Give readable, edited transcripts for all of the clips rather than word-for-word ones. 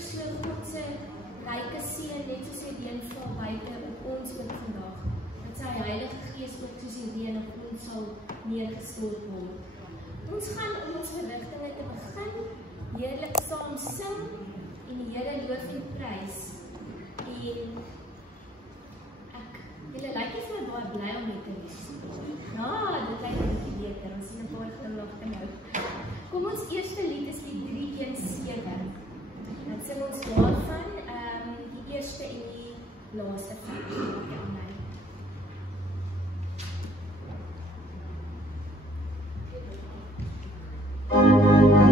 so God se ryke seën net soos die reën val buite op ons ook vandag. Dat sy Heilige Gees ook soos die reën op ons sal neergestort word. Ons gaan om ons verrigtinge te begin, heerlik saam sing en die Here loof en prys. En julle lyk nie vir my baie bly om dit te lees. Ja, dit lyk 'n bietjie beter. Ons sien 'n paar glimlagte nou. Kom ons eerste lied is die 317. Dan sing ons daarvan die eerste en die laaste van die aanlyn. Thank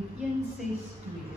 en 162.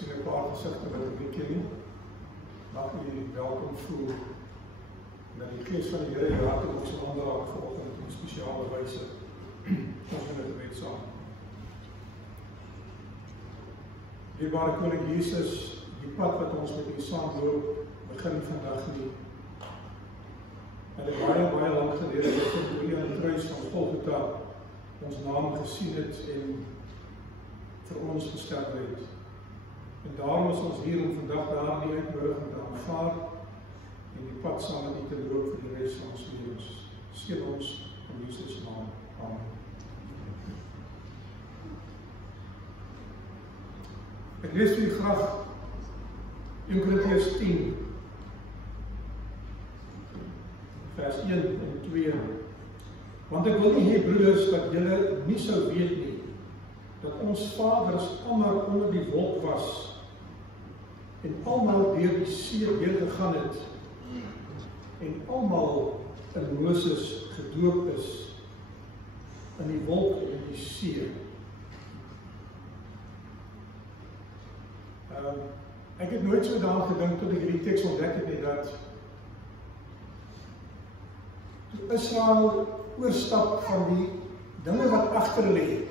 sien 'n paar gesigte wat ek nie ken nie. Mag u welkom voel dat die Gees van die Here jou hart op ons aanraak vanoggend op 'n spesiale wyse. Ons gaan dit met saam. Dierbare Koning Jesus, die pad wat ons met u saamloop, begin vandag nie. En dit baie lank gelede dat ons aan die kruis van Golgotha ons naam gesien het en vir ons gesterf het. En daarom is ons hier om vandag daar die uitnodiging te aanvaar en die pad saam met u te loop vir die res van ons lewens. Seën ons in Jesus naam. Amen. Ek lees vir u graag 1 Korintiërs 10 vers 1 en 2. Want ek wil nie hê, broeders, dat julle nie sou weet nie, dat ons vaders almal onder die wolk was en almal deur die see heen gegaan het en almal in Moses gedoop is in die wolk en die see. Ek het nooit so daaraan gedink toe ek hierdie teks ontdek het nie, dat toe Israel oorstap van die dinge wat agter lê,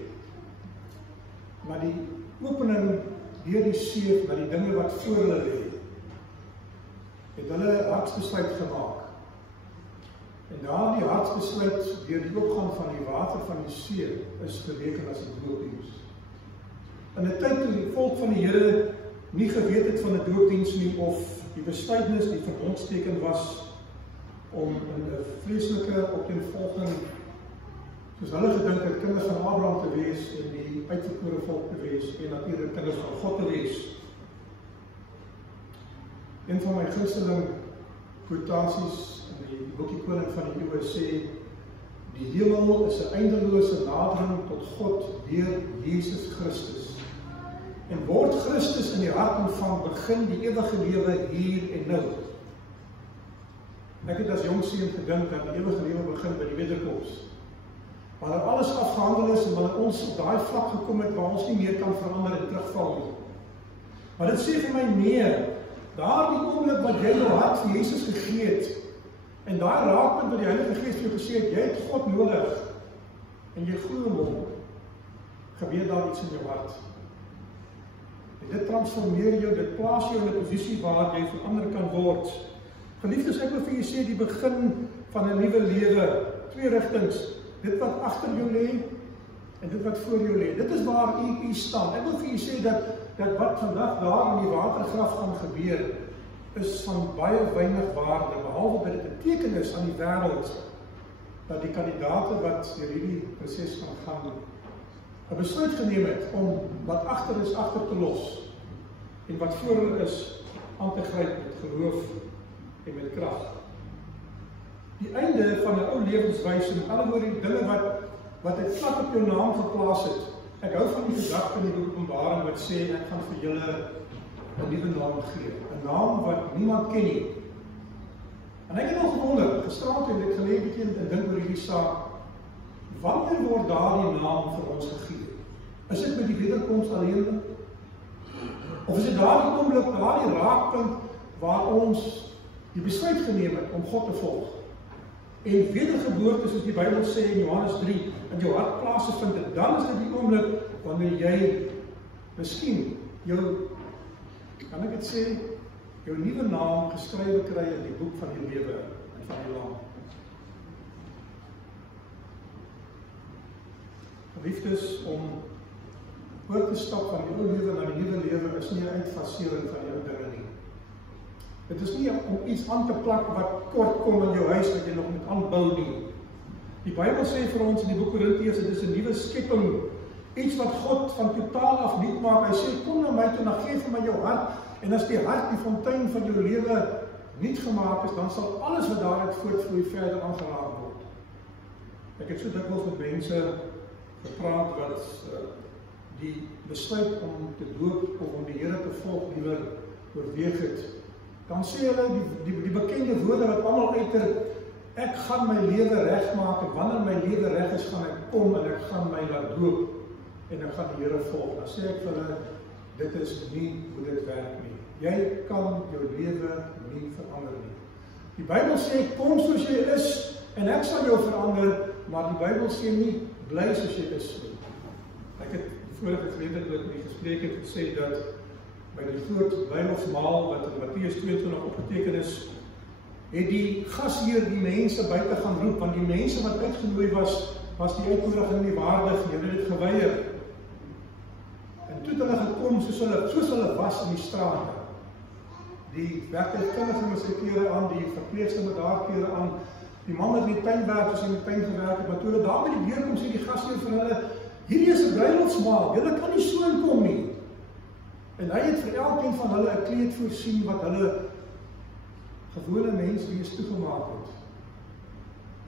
maar die opening deur die see na die dinge wat voor hulle lê, het hulle hartsbesluit gemaak. En daardie hartsbesluit deur die opgang van die water van die see is bereken as 'n doopdiens. In 'n tyd toe die volk van die Here nie geweet het van 'n doopdiens nie, of die besluitnis die verbondsteken was om in 'n vreeslike opeenvolging, soos hulle gedink het, kinders van Abraham te wees en die uitverkore volk te wees en natuurlik kinders van God te wees. Een van my gunsteling quotasies in die boekie Koning van die Eeue sê, die hemel is 'n eindelose nadering tot God deur Jesus Christus. En word Christus in die hart ontvang, begin die ewige lewe hier en nou. Ek het as jong seun gedink dat die ewige lewe begin by die wederkoms. Wanneer alles afgehandel is en wanneer ons op daai vlak gekom het waar ons nie meer kan verander en terugval nie. Maar dit sê vir my nee, daardie oomblik wat jy jou hart vir Jesus gegee het, en daai raakpunt wat die Heilige Gees vir jou gesê het, jy het God nodig, en jy glo hom, gebeur daar iets in jou hart. En dit transformeer jou, dit plaas jou in 'n posisie waar jy verander kan word. Geliefdes, ek wil vir julle sê, die begin van 'n nuwe lewe, twee rigtings, dit wat agter jou lê en dit wat voor jou lê. Dit is waar u staan. Ek wil vir julle sê dat wat vandag daar in die watergraf gaan gebeur, is van baie weinig waarde, behalwe dat dit 'n teken is aan die wêreld dat die kandidaate wat deur hierdie proses gaan 'n besluit geneem het om wat agter is agter te los en wat voor hulle is aan te gryp met geloof en met krag. Die einde van 'n ou lewenswyse, met ander woorde die dinge wat hy vlak op jou naam geplaas het. Ek hou van die gedagte in die boek Openbaring wat sê ek gaan vir julle 'n nuwe naam gee, 'n naam wat niemand ken nie. En ek het nog gewonder, gisteraand het ek gelees 'n bietjie en dink oor hierdie saak. Wanneer word daardie naam vir ons gegee? Is dit met die wederkoms alleen? Of is dit daardie oomblik, daardie raakpunt waar ons die besluit geneem het om God te volg? En wedergeboorte, soos die Bybel sê in Johannes 3, in jou hart plaas vind het, dan is dit die oomblik wanneer jy miskien jou, kan ek dit sê, jou nuwe naam geskrywe kry in die boek van die lewe en van die Lam. Geliefdes, om oor te stap van die ou lewe na die nuwe lewe is nie 'n uitfasering van die ou dinge nie. Dit is nie om iets aan te plak wat kort kom in jou huis wat jy nog moet aanbou nie. Die Bybel sê vir ons in die boek Korintiërs, dit is 'n nuwe skepping, iets wat God van totaal af nuut maak. Hy sê, kom na my toe, dan gee vir my jou hart, en as die hart die fontein van jou lewe nuut gemaak is, dan sal alles wat daaruit voortvloei verder aangeraak word. Ek het so dikwels met mense gepraat wat die besluit om te doop of om die Here te volg liewer oorweeg het. Dan sê hulle die bekende woorde wat almal uiter, ek gaan my lewe regmaak, en wanneer my lewe reg is, gaan ek kom en ek gaan my laat doop en ek gaan die Here volg. Dan sê ek vir hulle, dit is nie hoe dit werk nie. Jy kan jou lewe nie verander nie. Die Bybel sê, kom soos jy is, en ek sal jou verander, maar die Bybel sê nie, bly soos jy is nie. Ek het vorige geleentheid ook nie gespreek het gesê dat by die groot bruilofsmaal wat in Matteus 22 opgeteken is, het die gasheer die mense buite gaan roep, want die mense wat uitgenooi was die uitnodiging nie waardig nie, hulle het dit geweier. En toe het hulle gekom soos hulle was in die strate. Die werktuigkundige met sy klere aan, die verpleegster met haar klere aan, die man wat in die tuin werk, soos in die tuin gewerk het, maar toe hulle daar by die deur kom, sê die gasheer vir hulle, hierdie is 'n bruilofsmaal, julle kan nie so inkom nie. En hy het vir elkeen van hulle 'n kleed voorsien wat hulle gewone menswees toegemaak het.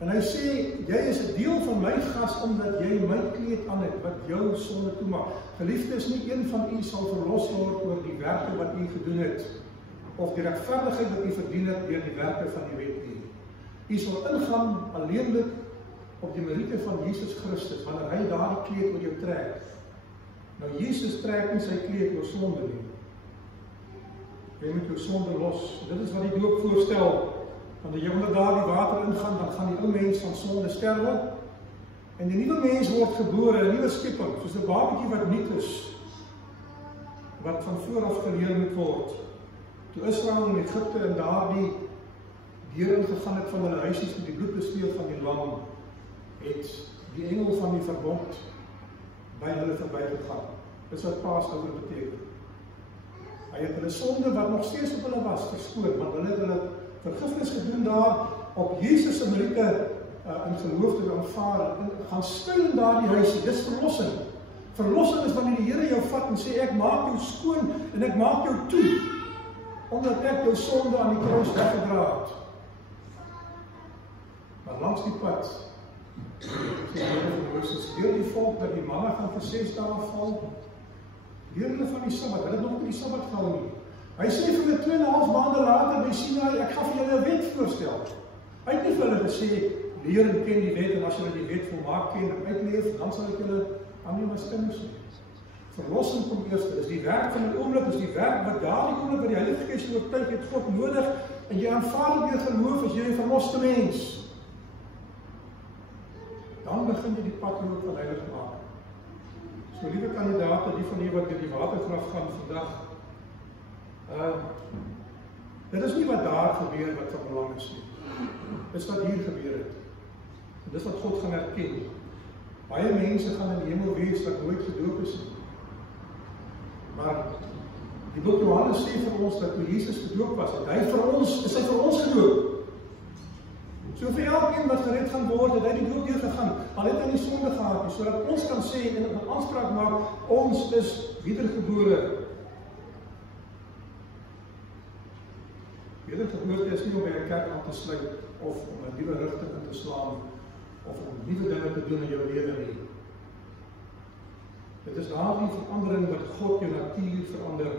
En hy sê, jy is 'n deel van my gas omdat jy my kleed aan het wat jou sonde toemaak. Geliefdes, nie een van u sal verlos word oor die werke wat u gedoen het, of die regverdigheid wat u verdien het deur die werke van die wet nie. U sal ingaan alleenlik op die meriete van Jesus Christus, wanneer hy daardie kleed oor jou trek. Nou, Jesus trek nie sy kleed oor sonde nie. Jy moet jou sonde los. Dit is wat die doop voorstel. Wanneer jy onder daardie water ingaan, dan gaan die ou mens van sonde sterwe, en die nuwe mens word gebore, 'n nuwe skepping, soos 'n babatjie wat nuut is, wat van vooraf geleer moet word. Toe Israel in Egipte in daardie deur ingegaan het van hulle huisies met die bloed bespeel van die lam, het die engel van die verbond by hulle verbygegaan. Dis wat Paasouer beteken. Hy het hulle sonde wat nog steeds op hulle was verskoon, want hulle het hulle vergifnis gedoen daar op Jesus se meriete in geloof te aanvaar en gaan skuil in daardie huisie. Dis verlossing. Verlossing is wanneer die Here jou vat en sê, ek maak jou skoon en ek maak jou toe, omdat ek jou sonde aan die kruis weggedra het. Maar langs die pad sê die Here vir Moses, leer die volk dat die manna gaan vir 6 dae val. Leer hulle van die Sabbat. Hulle het nog nie die Sabbat gehou nie. Hy sê vir hulle 2,5 maande later by Sinai, ek gaan vir julle 'n wet voorstel. Hy het nie vir hulle gesê, leer en ken die wet, en as julle die wet volmaak ken en uitleef, dan sal ek julle aan nie mas kinders nie. Verlossing kom eers. Dis die werk van 'n oomblik, dis die werk wat daardie oomblik wat die Heilige Gees jou oortuig het God nodig, en jy aanvaar deur geloof as jy 'n verloste mens. Dan begin jy die pad loop van heilig maak. So liewe kandidaate, die van julle wat deur die watergraf gaan vandag, dit is nie wat daar gebeur wat van belang is nie. Dis wat hier gebeur het. En dis wat God gaan erken. Baie mense gaan in die hemel wees wat nooit gedoop is nie. Maar die boek Johannes sê vir ons dat toe Jesus gedoop was, het hy vir ons gedoop. So vir elkeen wat gered gaan word, het hy die doop deurgegaan, al het hy nie sonde gehad nie, sodat ons kan sê en 'n aanspraak maak, ons is wedergebore. Wedergeboorte is nie om by 'n kerk aan te sluit, of om 'n nuwe rigting in te slaan, of om nuwe dinge te doen in jou lewe nie. Dit is daardie verandering wat God jou natuur verander,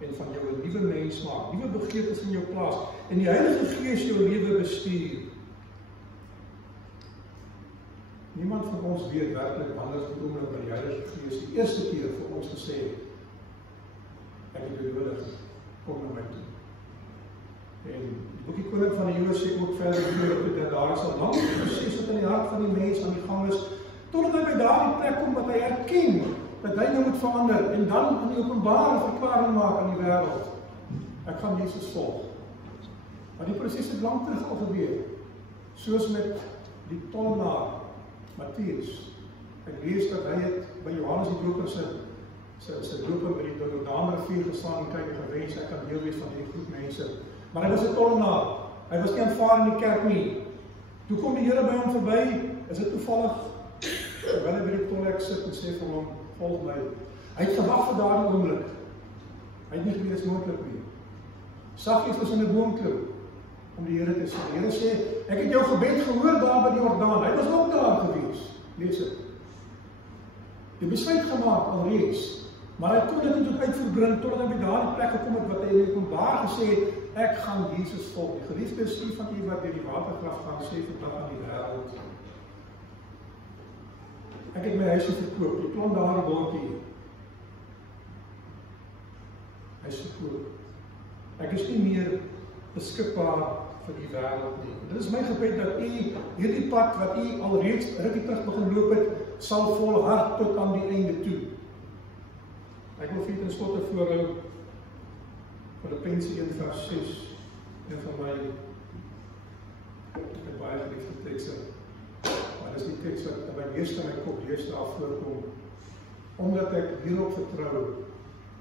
en van jou 'n nuwe mens maak, nuwe begeertes in jou plaas, en die Heilige Gees jou lewe bestuur. Niemand van ons weet werklik wanneer die oomblik by die Heilige Gees die eerste keer vir ons gesê het, ek het jou nodig, kom na my toe. En die boekie Koning van die Jood sê ook verder dat daar is 'n lang proses wat in die hart van die mens aan die gang is, totdat hy by daardie plek kom wat hy erken dat hy nou moet verander, en dan in die openbare verklaring maak aan die wêreld, ek gaan Jesus volg. Maar die proses het lang terug al gebeur, soos met die tollenaar Matteus. Ek lees dat hy het by Johannes die Doper sy doper by die Jordaanrivier gestaan en kyk en gewens, ek kan deel wees van die groep mense. Maar hy was 'n tollenaar. Hy was nie aanvaar in die kerk nie. Toe kom die Here by hom verby, is dit toevallig, terwyl hy by die tolhek sit en sê vir hom, volg my. Hy het gewag vir daardie oomblik. Hy het nie geweet dit is moontlik nie. Saggies was in 'n boomklip om die Here te sê. Die Here sê, ek het jou gebed gehoor daar by die Jordaan. Hy was ook daar gewees. Lees dit. Die besluit gemaak alreeds, maar hy kon dit nie tot uitvoer bring totdat hy by daardie plek gekom het wat hy in openbaar gesê het, ek gaan Jesus volg. Die geliefdes, die van u wat deur die watergraf gaan, sê vandag aan die wêreld, ek het my huisie verkoop, die klomp daardie bordjie. Hy sê voor, ek is nie meer beskikbaar vir die wêreld nie. Dit is my gebed dat u hierdie pad wat u alreeds rukkie terug begin loop het, sal volhard tot aan die einde toe. Ek wil vir ten slotte voorhou Filippense 1:6, een van my baie geliefde tekste. Maar dis die teks wat by meeste in my kop deesdae voorkom, omdat ek hierop vertrou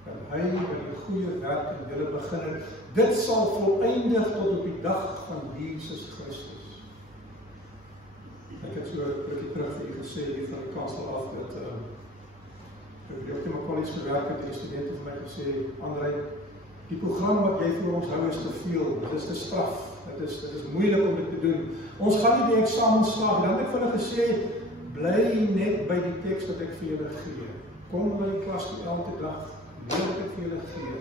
dat hy met 'n goeie werk in julle begin het, dit sal voleindig tot op die dag van Jesus Christus. Ek het so 'n rukkie terug vir u gesê, hier van die kansel af, dat ek op die college gewerk het, die studente vir my gesê, André, die program wat jy vir ons hou is te veel, dit is te straf, dit is moeilik om dit te doen. Ons gaan nie die eksamen slaag, dan het ek vir hulle gesê, bly net by die teks wat ek vir julle gee. Kom by die klas toe elke dag, leer wat ek vir julle gee.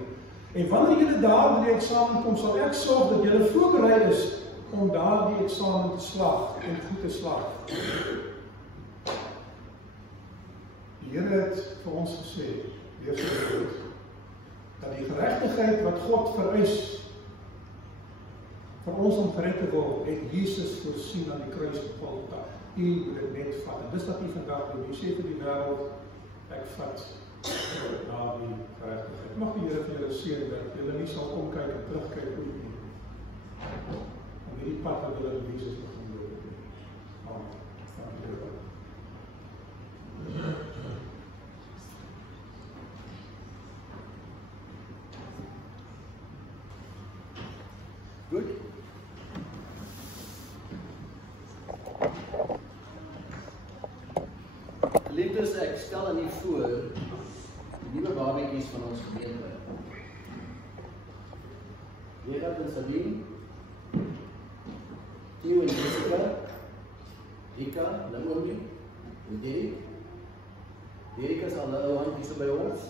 En wanneer julle daar by die eksamen kom, sal ek sorg dat julle voorberei is om daar die eksamen te slaag en goed te slaag. Die Here het vir ons gesê, deur sy woord, dat die geregtigheid wat God vereis vir ons om gered te word, het Jesus voorsien aan die kruis op Golgotha. U moet dit net vat. En dis wat u vandag doen. U sê vir die wêreld, ek vat daardie geregtigheid. Mag die Here vir julle seën dat julle nie sal kom kyk en terugkyk hoe nie. Om hierdie pad wat julle in Jesus begin loop. Amen. Dankie. Goed. Liefdes, ek stel aan u voor die nuwe babatjies van ons gemeente. Gerard en Sabine, Theo en Jessica, Rika, Naomi en Derek. Derek is al nou handjies so by ons,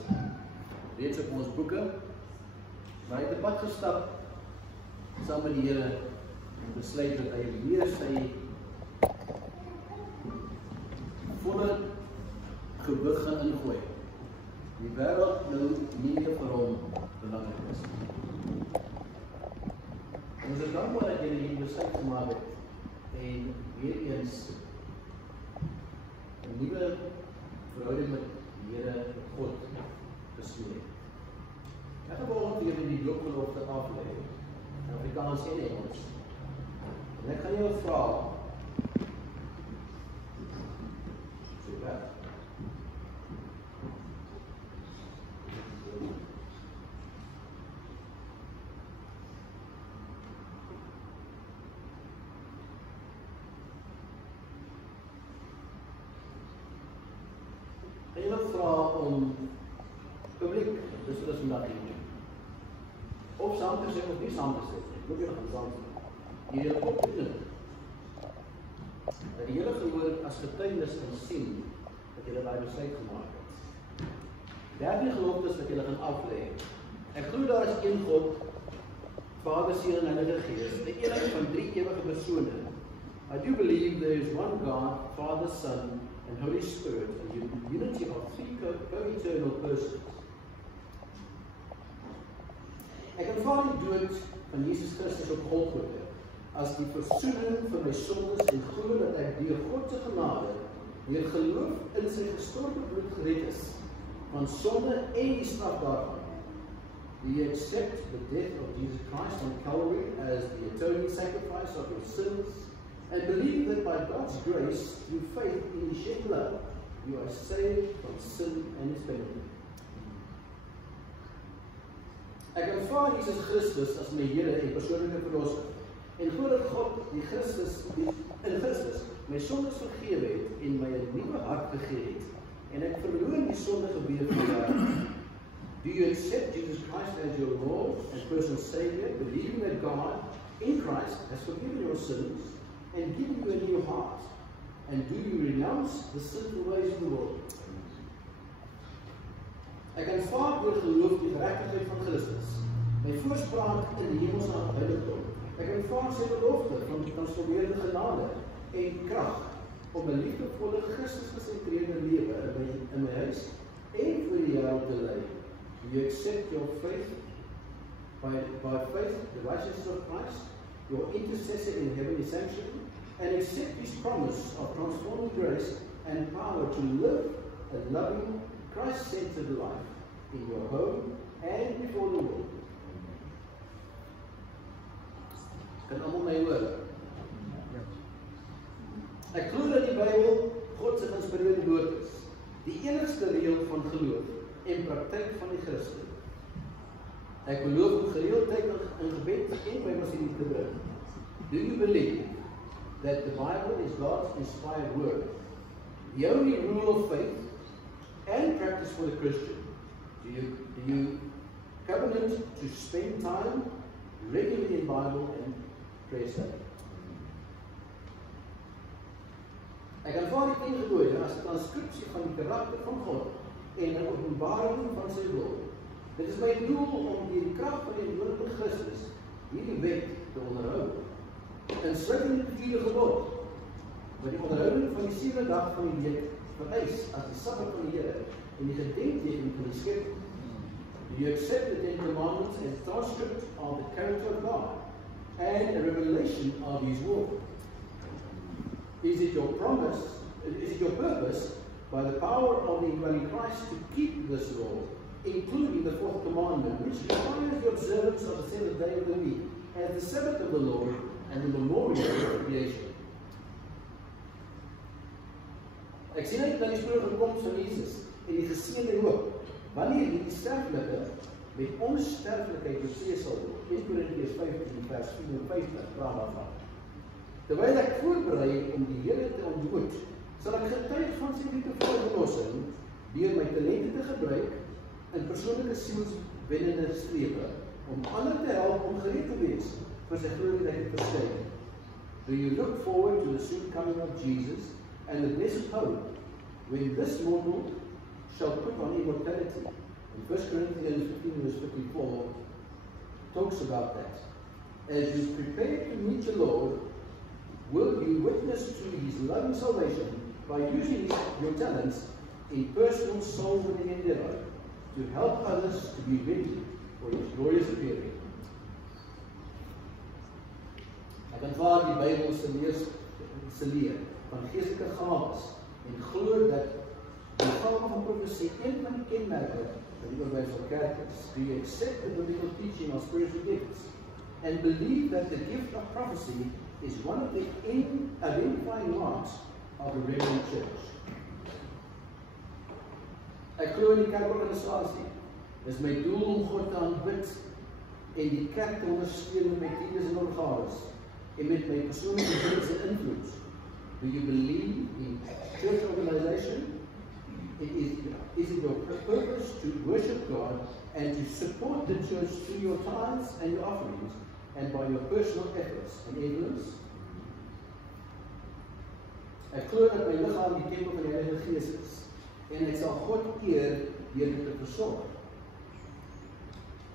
reeds op ons boeke. Maar hy het 'n pad gestap saam met die Here en besluit dat hy weer sy volle gewig gaan ingooi. Die wêreld nou nie meer vir hom belangrik is. Ons is dankbaar dat julle hierdie besluit gemaak het en weer eens 'n nuwe verhouding met die Here, met God, gesloot het. Ek gaan vanoggend weer die blokgelofte aflê. In Afrikaans en Engels. En ek gaan jou vra. So wat? En jou vra om publiek, dis wat ons vandag doen. Of saam te sê of nie saam te sê. Moet jy nog aan saam sê. Hier op te doen. Dat die hele gehoor as getuienis kan sien dat jy daai besluit gemaak het. Derde gelofte is wat jy gaan aflê. Ek glo daar is een God, Vader, Seun en Heilige Gees, die eenheid van drie ewige persone. I do believe there is one God, Father, Son, and Holy Spirit, and the unity of three co-eternal persons. Ek aanvaar die dood van Jesus Christus op Golgotha as die versoening vir my sondes en glo dat ek deur God se genade deur geloof in sy gestorwe bloed gered is van sonde en die straf daarvan. We accept the death of Jesus Christ on Calvary as the atoning sacrifice of your sins and believe that by God's grace, through faith in His shed blood, you are saved from sin and its penalty. Ek aanvaar Jesus Christus as my Here en persoonlike verlosser en glo dat God in Christus my sondes vergewe het en my 'n nuwe hart gegee het en ek verloon die sondige beeld van daar. Do you accept Jesus Christ as your Lord and personal Savior, believing that God in Christ has forgiven your sins and given you a new heart? And do you renounce the sinful ways of the world? Ek aanvaar deur geloof die geregtigheid van Christus, my voorspraak in die hemelse heiligdom. Ek aanvaar sy belofte van transformerende genade en krag om 'n liefdevolle Christus gesentreerde lewe in my huis en vir die wêreld te lei. Do you accept your faith, by faith, the righteousness of Christ, your intercessor in heavenly sanctuary, and accept his promise of transforming grace and power to live a loving, Christ-centered life in your home and before the world? Kan almal my hoor? Ek glo dat die Bybel God se geïnspireerde woord is, die enigste reël van geloof en praktyk van die Christen. Ek beloof om gereeldheid in gebed en Bybelstudie te bring. Do you believe that the Bible is God's inspired word, the only rule of faith and practice for the Christian? Do you covenant to spend time regularly in Bible and prayer study? Ek aanvaar die 10 gebooie as 'n transkripsie van die karakter van God en 'n openbaring van sy wil. Dit is my doel om deur die krag van die woord van Christus hierdie wet te onderhou. Insluitend die 4de gebod, wat die onderhouding van die 7de dag van die week vereis as die Sabbat van die Here en die gedenkteken van die skepping. Do you accept the 10 commandments as a transcript of the character of God and a revelation of his will? Is it your purpose, by the power of the indwelling Christ, to keep this law, including the 4th commandment, which requires the observance of the 7th day of the week, as the Sabbath of the Lord and the memorial of creation? Ek sien uit na die spoorige koms van Jesus en die geseënde hoop, wanneer die sterflike met onsterflikheid beseë sal word. 1 Korintiërs 15 vers 54 praat daarvan. Terwyl ek voorberei om die Here te ontmoet, sal ek getuig van sy liefdevolle verlossing deur my talente te gebruik in persoonlike sielswennende strewe om ander te help om gereed te wees vir sy glorieryke verskyn. Do you look forward to the soon coming of Jesus and the blessed hope when this mortal shall put on immortality? In 1 Corinthians 15 verse 54 talks about that. As you prepare to meet the Lord, will you witness to his loving salvation by using your talents in personal soul-winning endeavor to help others to be ready for his glorious appearing? Ek aanvaar die Bybel se leer van geestelike gawes en glo dat die gawe van profesie een van die kenmerke van die oorwysel kerk is. Do you accept the biblical teaching of spiritual gifts and believe that the gift of prophecy is one of the identifying marks of the Reverend Church? Ek glo in die kerkorganisasie. Dit is my doel om God te aanbid en die kerk te ondersteun met my tiendes en organes en met my persoonlike dienste en invloed. Do you believe in church organization? Is it your purpose to worship God and to support the church through your tithes and your offerings and by your personal efforts and influence? Ek glo dat my liggaam die tempel van die Heilige Gees is en ek sal God eer deur dit te versorg.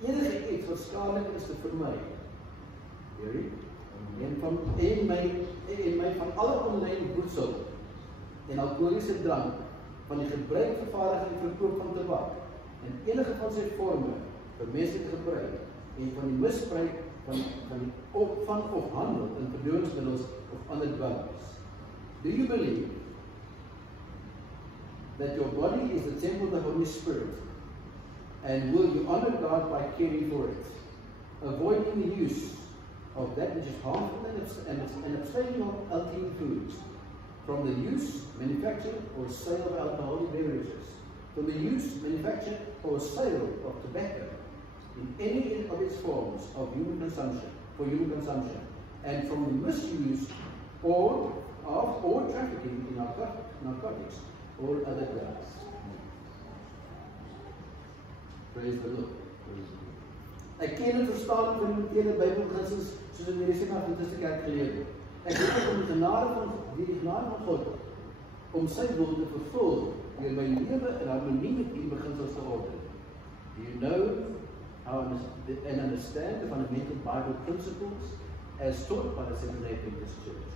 Enige iets wat skadelik is vir my, en my van alle onlyn voedsel en alkoholiese drank, van die gebruik, vervaardiging en verkoop van tabak en enige van sy vorme vir menslike gebruik en van die misbruik van of handel in verdowingsmiddels of ander dwelms. Do you believe that your body is the temple of the Holy Spirit, and will you honor God by caring for it, avoiding the use of that which is harmful and abstaining of healthy foods, from the use, manufacture, or sale of alcoholic beverages, from the use, manufacture, or sale of tobacco in any of its forms of human consumption, and from the misuse or trafficking in narcotics or other drugs. Praise the Lord. Ek ken en verstaan van die hele Bybelbeginsels soos in die Adventiste Kerk geleer het. Ek bid om die genade van God om sy wil te vervul deur my lewe in harmonie met die beginsels te orden. Do you know how and understand the fundamental Bible principles as taught by the Seventh-day Adventist Church?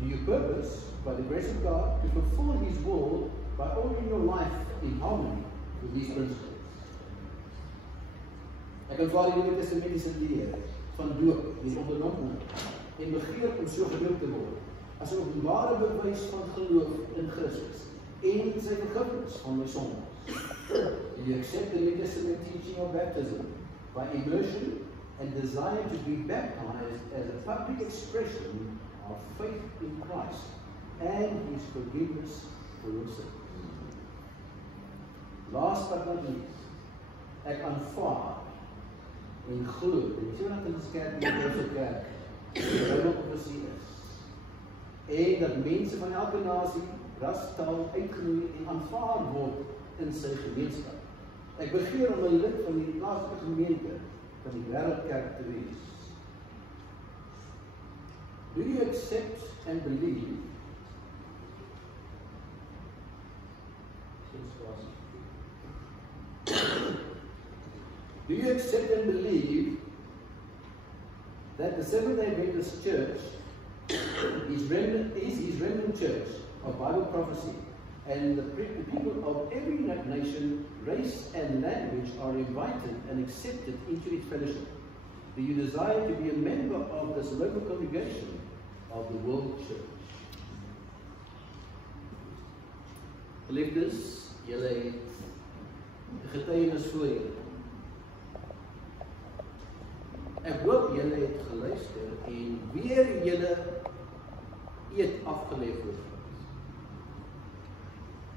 Do you purpose, by the grace of God, to fulfill his will by ordering your life in harmony with these principles? Ek aanvaar die Nuwe Testamentiese leer van doop, die ondernomming, en begeer om so gedoop te word, as 'n openbare bewys van geloof in Christus en sy vergifnis van my sondes. You accept the New Testament teaching of baptism by immersion and desire to be baptized as a public expression of faith in Christ and His forgiveness for your sins. Last but not least, ek aanvaar en glo, en jy sê wat in die kerk, die Joodse kerk, die Bybelprofesie is, en dat mense van elke nasie, ras, taal, uitgenooi en aanvaar word in sy gemeenskap. Ek begeer om 'n lid van die plaaslike gemeente van die wêreldkerk te wees. Do you accept and believe Do you accept and believe that the Seventh-day Adventist Church is His remnant church of Bible prophecy, and the people of every nation, race and language are invited and accepted into its fellowship? Do you desire to be a member of this local congregation of the World Church? Geliefdes, julle het 'n getuienis voor julle. Ek hoop julle het geluister en weer julle eet afgelê voor God.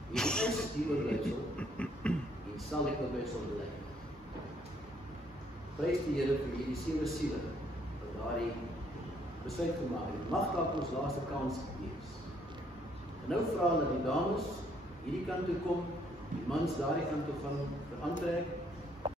Hier is die oorlewing en sal ek daarby sal bly. Prys die Here vir hierdie 7 siele wat daardie besluit gemaak het. Mag dalk ons laaste kans wees. En nou vra dat die dames hierdie kant toe kom, die mans daardie kant toe gaan aantrek.